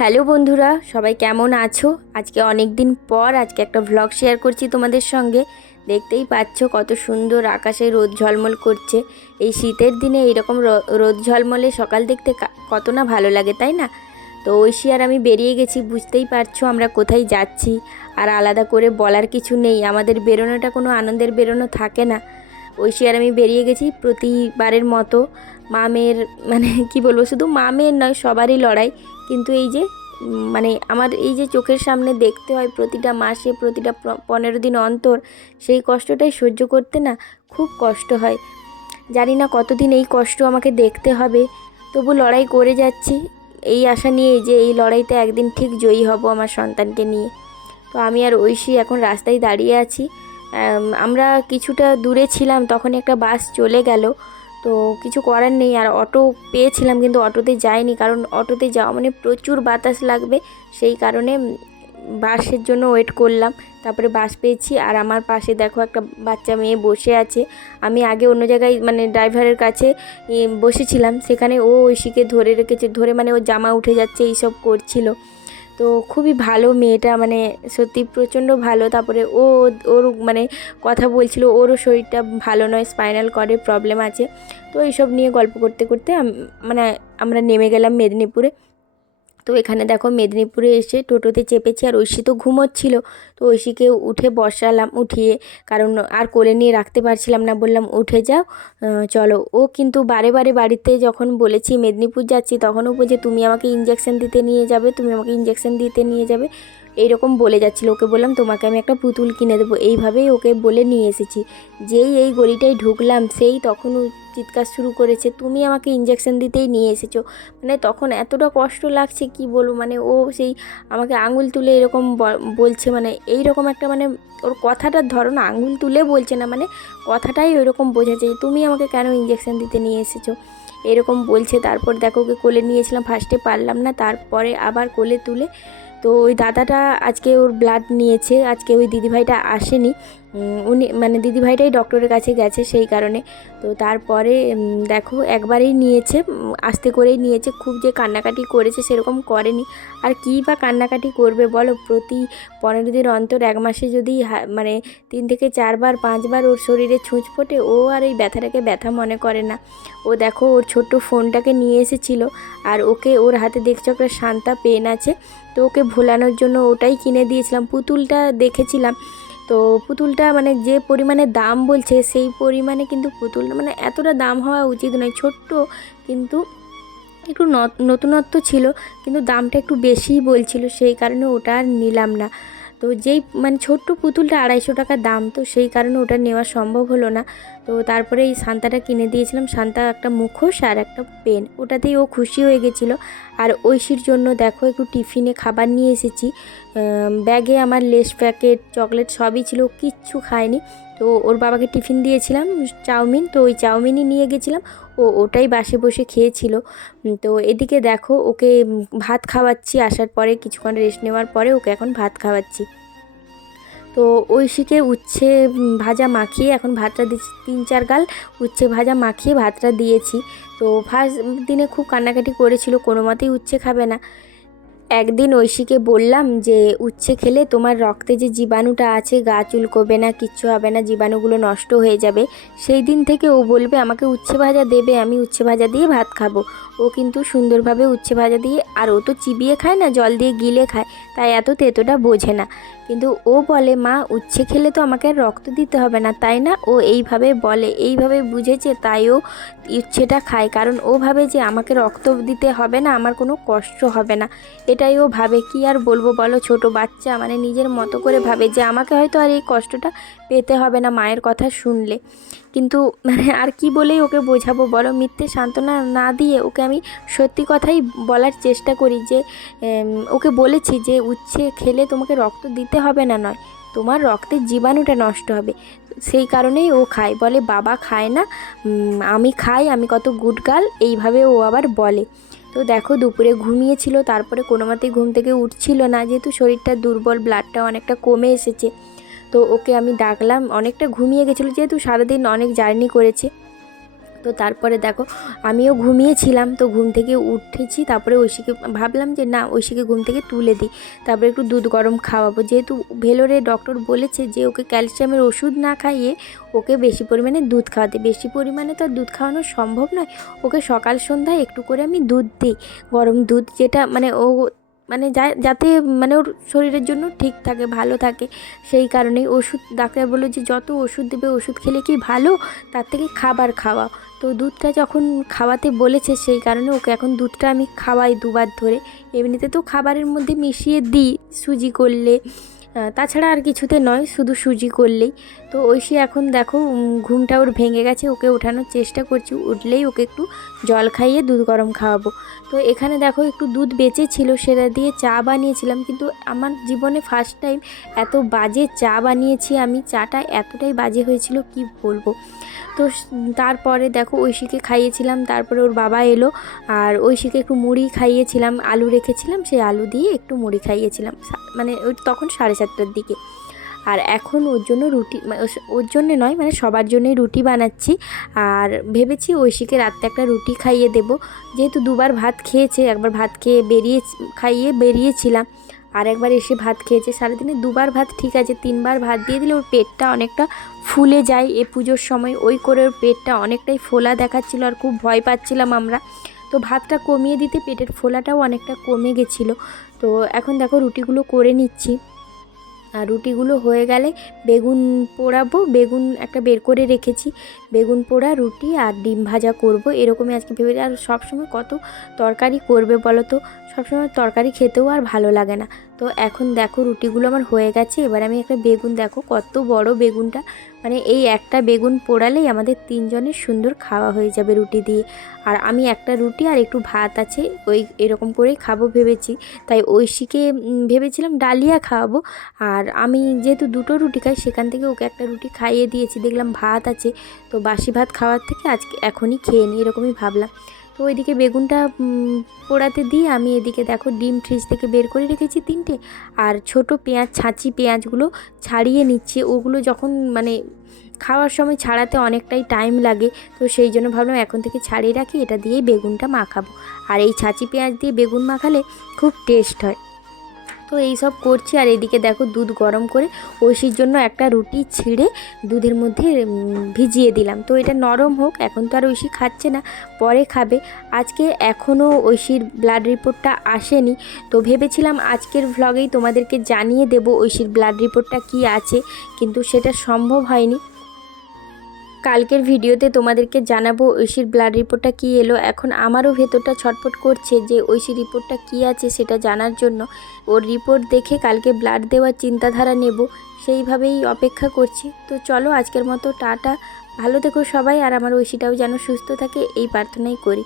Hello বন্ধুরা, সবাই কেমন আছো? আজকে অনেক দিন পর একটা ভ্লগ শেয়ার করছি তোমাদের সঙ্গে। দেখতেই পাচ্ছ কত সুন্দর আকাশে রোদ ঝলমল করছে। এই শীতের দিনে এইরকম রোদ ঝলমলে সকাল দেখতে কত না ভালো লাগে, তাই না? তো ঐশী আর আমি বেরিয়ে গেছি, বুঝতেই পারছো আমরা কোথায় যাচ্ছি। আর আলাদা করে বলার কিছু নেই, আমাদের বেরোনোটা কোনো আনন্দের বেরোনো থাকে না। ঐশী আর আমি বেরিয়ে গেছি প্রতিবারের মতো। মামের মানে কি বলবো, শুধু মামের নয়, সবারই লড়াই। কিন্তু এই যে মানে আমার এই যে চোখের সামনে দেখতে হয় প্রতিটা মাসে, প্রতিটা 15 দিন অন্তর, সেই কষ্টটাই সহ্য করতে না খুব কষ্ট হয়। জানি না কতদিন এই কষ্ট আমাকে দেখতে হবে, তবু লড়াই করে যাচ্ছি এই আশা নিয়ে যে এই লড়াইতে একদিন ঠিক জয়ী হব আমার সন্তানকে নিয়ে। তো আমি আর ঐশী এখন রাস্তায় দাঁড়িয়ে আছি। আমরা কিছুটা দূরে ছিলাম, তখনই একটা বাস চলে গেল। তো কিছু করার নেই, আর অটো পেয়েছিলাম কিন্তু অটোতে যাইনি, কারণ অটোতে যাওয়া মানে প্রচুর বাতাস লাগবে। সেই কারণে বাসের জন্য ওয়েট করলাম। তারপরে বাস পেয়েছি, আর আমার পাশে দেখো একটা বাচ্চা মেয়ে বসে আছে। আমি আগে অন্য জায়গায় মানে ড্রাইভারের কাছে বসেছিলাম, সেখানে ও ঐশীকে ধরে রেখেছে, ধরে মানে ওর জামা উঠে যাচ্ছে এইসব করছিল। তো খুবই ভালো মেয়েটা, মানে সত্যি প্রচণ্ড ভালো। তারপরে ওর মানে কথা বলছিল, ওরও শরীরটা ভালো নয়, স্পাইনাল কর্ডের প্রবলেম আছে। তো এইসব নিয়ে গল্প করতে করতে মানে আমরা নেমে গেলাম মেদিনীপুরে। তো এখানে দেখো মেদিনীপুরে এসে টোটোতে চেপেছি, আর ঐশী তো ঘুমোচ্ছিল। তো ঐশীকে উঠে বসালাম, উঠিয়ে, কারণ আর কোলে নিয়ে রাখতে পারছিলাম না, বললাম উঠে যাও, চলো। ও কিন্তু বারে বারে বাড়িতে যখন বলেছি মেদিনীপুর যাচ্ছি, তখনও বলছে তুমি আমাকে ইঞ্জেকশন দিতে নিয়ে যাবে, তুমি আমাকে ইঞ্জেকশন দিতে নিয়ে যাবে, এইরকম বলে যাচ্ছিলো। ওকে বললাম তোমাকে আমি একটা পুতুল কিনে দেবো, এইভাবেই ওকে বলে নিয়ে এসেছি। যেই এই গলিটায় ঢুকলাম, সেই তখন ও চিৎকার শুরু করেছে, তুমি আমাকে ইঞ্জেকশন দিতেই নিয়ে এসেছো। মানে তখন এতটা কষ্ট লাগছে কি বলবো, মানে ও সেই আমাকে আঙুল তুলে এরকম বলছে, মানে এই রকম একটা মানে ওর কথাটার ধরো না, আঙুল তুলে বলছে না, মানে কথাটাই ওই রকম বোঝাচ্ছে তুমি আমাকে কেন ইঞ্জেকশন দিতে নিয়ে এসেছো, এরকম বলছে। তারপর দেখো ওকে কোলে নিয়েছিলাম, ফার্স্টে পারলাম না, তারপরে আবার কোলে তুলে। তো ওই দাদাটা আজকে ওর ব্লাড নিয়েছে, আজকে ওই দিদিভাইটা আসেনি। উনি মানে দিদিভাইটাই ডক্টরের কাছে গেছে, সেই কারণে। তো তারপরে দেখো একবারেই নিয়েছে, আস্তে করেই নিয়েছে, খুব যে কান্নাকাটি করেছে সেরকম করেনি। আর কী বা কান্নাকাটি করবে বলো, প্রতি 15 দিন অন্তর, এক মাসে যদি মানে 3 থেকে 4 বার 5 বার ওর শরীরে ছুঁচ ফোটে, ও আর এই ব্যথাটাকে ব্যথা মনে করে না। ও দেখো ওর ছোট্ট ফোনটাকে নিয়ে এসেছিলো, আর ওকে ওর হাতে দেখছো একটা শান্তা পেন আছে, তো ওকে ভোলানোর জন্য ওটাই কিনে দিয়েছিলাম। পুতুলটা দেখেছিলাম, তো পুতুলটা মানে যে পরিমাণে দাম বলছে, সেই পরিমাণে কিন্তু পুতুলটা মানে এতটা দাম হওয়া উচিত নয়, ছোট্ট কিন্তু একটু নতুনত্ব ছিল, কিন্তু দামটা একটু বেশিই বলছিল, সেই কারণে ওটা আর নিলাম না। তো যেই মানে ছোট্ট পুতুলটা 250 টাকা দাম, তো সেই কারণে ওটা নেওয়া সম্ভব হলো না। তো তারপরে এই শান্তাটা কিনে দিয়েছিলাম, শান্তা একটা মুখোশ আর একটা পেন, ওটাতেই ও খুশি হয়ে গেছিলো। আর ঐশীর জন্য দেখো একটু টিফিনে খাবার নিয়ে এসেছি। ব্যাগে আমার লেস প্যাকেট, চকলেট সবই ছিল, কিচ্ছু খায়নি। তো ওর বাবাকে টিফিন দিয়েছিলাম চাউমিন, তো ওই চাউমিনই নিয়ে গেছিলাম, ওটাই বাসে বসে খেয়েছিল। তো এদিকে দেখো ওকে ভাত খাওয়াচ্ছি, আসার পরে কিছুক্ষণ রেস্ট নেওয়ার পরে ওকে এখন ভাত খাওয়াচ্ছি। তো ঐশীকে উচ্ছে ভাজা মাখিয়ে এখন ভাতটা দিচ্ছি, 3-4 গাল উচ্ছে ভাজা মাখিয়ে ভাতটা দিয়েছি। তো ফার্স্ট দিনে খুব কান্নাকাটি করেছিল, কোনো মতেই উচ্ছে খাবে না। একদিন ঐশীকে বললাম যে উচ্ছে খেলে তোমার রক্তে যে জীবাণুটা আছে, গা চুলকোবে না, কিচ্ছু হবে না, জীবাণুগুলো নষ্ট হয়ে যাবে। সেই দিন থেকে ও বলবে আমাকে উচ্ছে ভাজা দেবে, আমি উচ্ছে ভাজা দিয়ে ভাত খাবো। ও কিন্তু সুন্দরভাবে উচ্ছে ভাজা দিয়ে, আর ও তো চিবিয়ে খায় না, জল দিয়ে গিলে খায়, তাই এত তেতোটা বোঝে না। কিন্তু ও বলে মা উচ্ছে খেলে তো আমাকে আর রক্ত দিতে হবে না, তাই না? ও এইভাবে বলে, এইভাবে বুঝেছে, তাই ও উচ্ছেটা খায়, কারণ ও ভাবে যে আমাকে রক্ত দিতে হবে না, আমার কোনো কষ্ট হবে না, এটাই ও ভাবে। কি আর বলবো বলো, ছোট বাচ্চা মানে নিজের মতো করে ভাবে যে আমাকে হয়তো আর এই কষ্টটা পেতে হবে না মায়ের কথা শুনলে। কিন্তু মানে আর কি বলেই ওকে বোঝাবো বলো, মিথ্যে সান্ত্বনা না দিয়ে ওকে আমি সত্যি কথাই বলার চেষ্টা করি যে ওকে বলেছি যে উচ্ছে খেলে তোমাকে রক্ত দিতে হবে না, নয় তোমার রক্তের জীবাণুটা নষ্ট হবে। সেই কারণেই ও খায়, বলে বাবা খায় না, আমি খাই, আমি কত গুড গার্ল, এইভাবে ও আবার বলে। তো দেখো দুপুরে ঘুমিয়েছিল, তারপরে কোনো মতেই ঘুম থেকে উঠছিল না, যেহেতু শরীরটা দুর্বল, ব্লাডটা অনেকটা কমে এসেছে। তো ওকে আমি ডাকলাম, অনেকটা ঘুমিয়ে গেছিলো যেহেতু সারাদিন অনেক জার্নি করেছে। তো তো তারপরে দেখো আমিও ঘুমিয়েছিলাম, তো ঘুম থেকে উঠেছি, তারপরে ঐশীকে ভাবলাম যে না ঐশীকে ঘুম থেকে তুলে দিই, তারপরে একটু দুধ গরম খাওয়াবো। যেহেতু ভেলোরে ডক্টর বলেছে যে ওকে ক্যালসিয়ামের ওষুধ না খাইয়ে ওকে বেশি পরিমাণে দুধ খাওয়াতে, বেশি পরিমাণে তো আর দুধ খাওয়ানো সম্ভব নয়, ওকে সকাল সন্ধ্যায় একটু করে আমি দুধ দিই, গরম দুধ, যেটা মানে ও মানে যাতে মানে ওর শরীরের জন্য ঠিক থাকে, ভালো থাকে। সেই কারণেই ওষুধ, ডাক্তার বললো যে যত ওষুধ দেবে ওষুধ খেলে কি ভালো, তার থেকে খাবার খাওয়াও। তো দুধটা যখন খাওয়াতে বলেছে সেই কারণে ওকে এখন দুধটা আমি খাওয়াই দুবার ধরে। এমনিতে তো খাবারের মধ্যে মিশিয়ে দিই সুজি করলে, তাছাড়া আর কিছুতে নয়, শুধু সুজি করলেই। তো ঐশী এখন দেখো ঘুমটা ওর ভেঙে গেছে, ওকে ওঠানোর চেষ্টা করছি, উঠলেই ওকে একটু জল খাইয়ে দুধ গরম খাওয়াবো। তো এখানে দেখো একটু দুধ বেঁচে ছিল, সেটা দিয়ে চা বানিয়েছিলাম, কিন্তু আমার জীবনে ফার্স্ট টাইম এত বাজে চা বানিয়েছি আমি, চাটা এতটাই বাজে হয়েছিল কি বলবো। তো তারপরে দেখো ঐশীকে খাইয়েছিলাম, তারপরে ওর বাবা এলো আর ঐশীকে একটু মুড়ি খাইয়েছিলাম, আলু রেখেছিলাম সেই আলু দিয়ে একটু মুড়ি খাইয়েছিলাম, মানে ওই তখন 7:30টার দিকে। আর এখন ওর জন্য রুটি, ওর জন্যে নয় মানে সবার জন্যই রুটি বানাচ্ছি। আর ভেবেছি ঐশীকে রাত্রে একটা রুটি খাইয়ে দেব, যেহেতু দুবার ভাত খেয়েছে, একবার ভাত খেয়ে খাইয়ে বেরিয়েছিলাম, আর একবার এসে ভাত খেয়েছে। সারাদিনে দুবার ভাত ঠিক আছে, 3বার ভাত দিয়ে দিলে ওর পেটটা অনেকটা ফুলে যায়। এ পুজোর সময় ওই করে ওর পেটটা অনেকটাই ফোলা দেখাচ্ছিল আর খুব ভয় পাচ্ছিলাম আমরা, তো ভাতটা কমিয়ে দিতে পেটের ফোলাটাও অনেকটা কমে গেছিলো। তো এখন দেখো রুটিগুলো করে নিচ্ছি, আর রুটিগুলো হয়ে গেলে বেগুন পোড়াবো, বেগুন একটা বের করে রেখেছি, বেগুন পোড়া, রুটি আর ডিম ভাজা করব, এরকমই আজকে ভেবে। আর সবসময় কত তরকারি করবে বলো তো, সবসময় তরকারি খেতেও আর ভালো লাগে না। তো এখন দেখো রুটিগুলো আমার হয়ে গেছে, এবার আমি একটা বেগুন, দেখো কত বড় বেগুনটা, মানে এই একটা বেগুন পোড়ালেই আমাদের 3জনের সুন্দর খাওয়া হয়ে যাবে রুটি দিয়ে। আর আমি একটা রুটি আর একটু ভাত আছে ওই এরকম করেই খাবো ভেবেছি। তাই ঐশীকে ভেবেছিলাম ডালিয়া খাওয়াবো, আর আমি যেহেতু 2টো রুটি খাই সেখান থেকে ওকে একটা রুটি খাইয়ে দিয়েছি, দেখলাম ভাত আছে, তো বাসি ভাত খাওয়ার থেকে আজকে এখনই খেয়ে নিই এরকমই ভাবলাম। তো ওইদিকে বেগুনটা পোড়াতে দিয়ে আমি এদিকে দেখো ডিম ফ্রিজ থেকে বের করে রেখেছি 3টে, আর ছোট পেঁয়াজ, ছাঁচি পেঁয়াজগুলো ছাড়িয়ে নিচ্ছি, ওগুলো যখন মানে খাওয়ার সময় ছাড়াতে অনেকটাই টাইম লাগে, তো সেই জন্য ভাবলাম এখন থেকে ছাড়িয়ে রাখি, এটা দিয়েই বেগুনটা মাখাবো। আর এই ছাঁচি পেঁয়াজ দিয়ে বেগুন মাখালে খুব টেস্ট হয়। তো এই সব করছি, আর এদিকে দেখো দুধ গরম করে ঐশীর জন্য একটা রুটি ছিঁড়ে দুধের মধ্যে ভিজিয়ে দিলাম। তো এটা নরম হোক, এখন তো আর ঐশী খাচ্ছে না, পরে খাবে। আজকে এখনও ঐশীর ব্লাড রিপোর্টটা আসেনি, তো ভেবেছিলাম আজকের ভ্লগেই তোমাদেরকে জানিয়ে দেব ঐশীর ব্লাড রিপোর্টটা কি আছে, কিন্তু সেটা সম্ভব হয়নি। কালকের ভিডিওতে তোমাদেরকে জানাবো ঐশীর ব্লাড রিপোর্টটা কী এলো। এখন আমারও ভেতরটা ছটফট করছে যে ঐশীর রিপোর্টটা কী আছে সেটা জানার জন্য। ওর রিপোর্ট দেখে কালকে ব্লাড দেওয়ার চিন্তাধারা নেব, সেইভাবেই অপেক্ষা করছি। তো চলো আজকের মতো টাটা, ভালো থেকো সবাই, আর আমার ঐশীটাও যেন সুস্থ থাকে এই প্রার্থনাই করি।